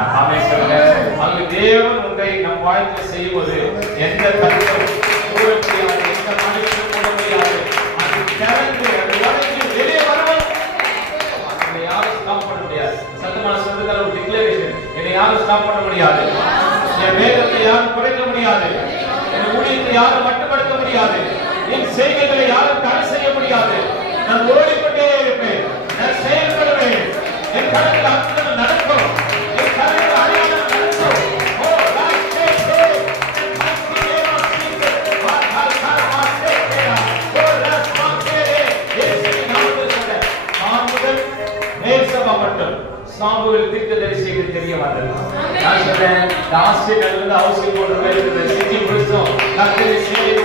ஆமென் சொல்லுங்க. அங்கு தேவன் ஒன்றை நம் வாழ்க்கை செய்வது எந்த தத்துவம் கூற முடியாது, எந்த மனுஷனும் கூற முடியாது. அது திறந்து அது உலகில் வெளியே வரணும். அதை யாரும் ஸ்டாப் பண்ண முடியாது. சத்தமான சொல்லுகிற ஒரு டிக்ளரேஷன், என்னை யாரும் ஸ்டாப் பண்ண முடியாது. என் வேகத்தை யாரும் குறைக்க முடியாது. என் ஊழியத்தை யாரும் மட்டுப்படுத்த முடியாது. என் செய்கைகளை யாரும் தடை செய்ய முடியாது. நான் ஓடிக்கொண்டே இருப்பேன், நான் செயல்படுவேன். என் கடவுள் அற்புதம் நடக்கும். சாமுவேல் தீர்க்கதரிசிக்கு தெரிய வந்தது. நான் சொல்றேன், லாஸ்ட் கடவுள் ஹவுசிங் போடுற மாதிரி சிட்டி புருஷம் கர்த்தரை சேவை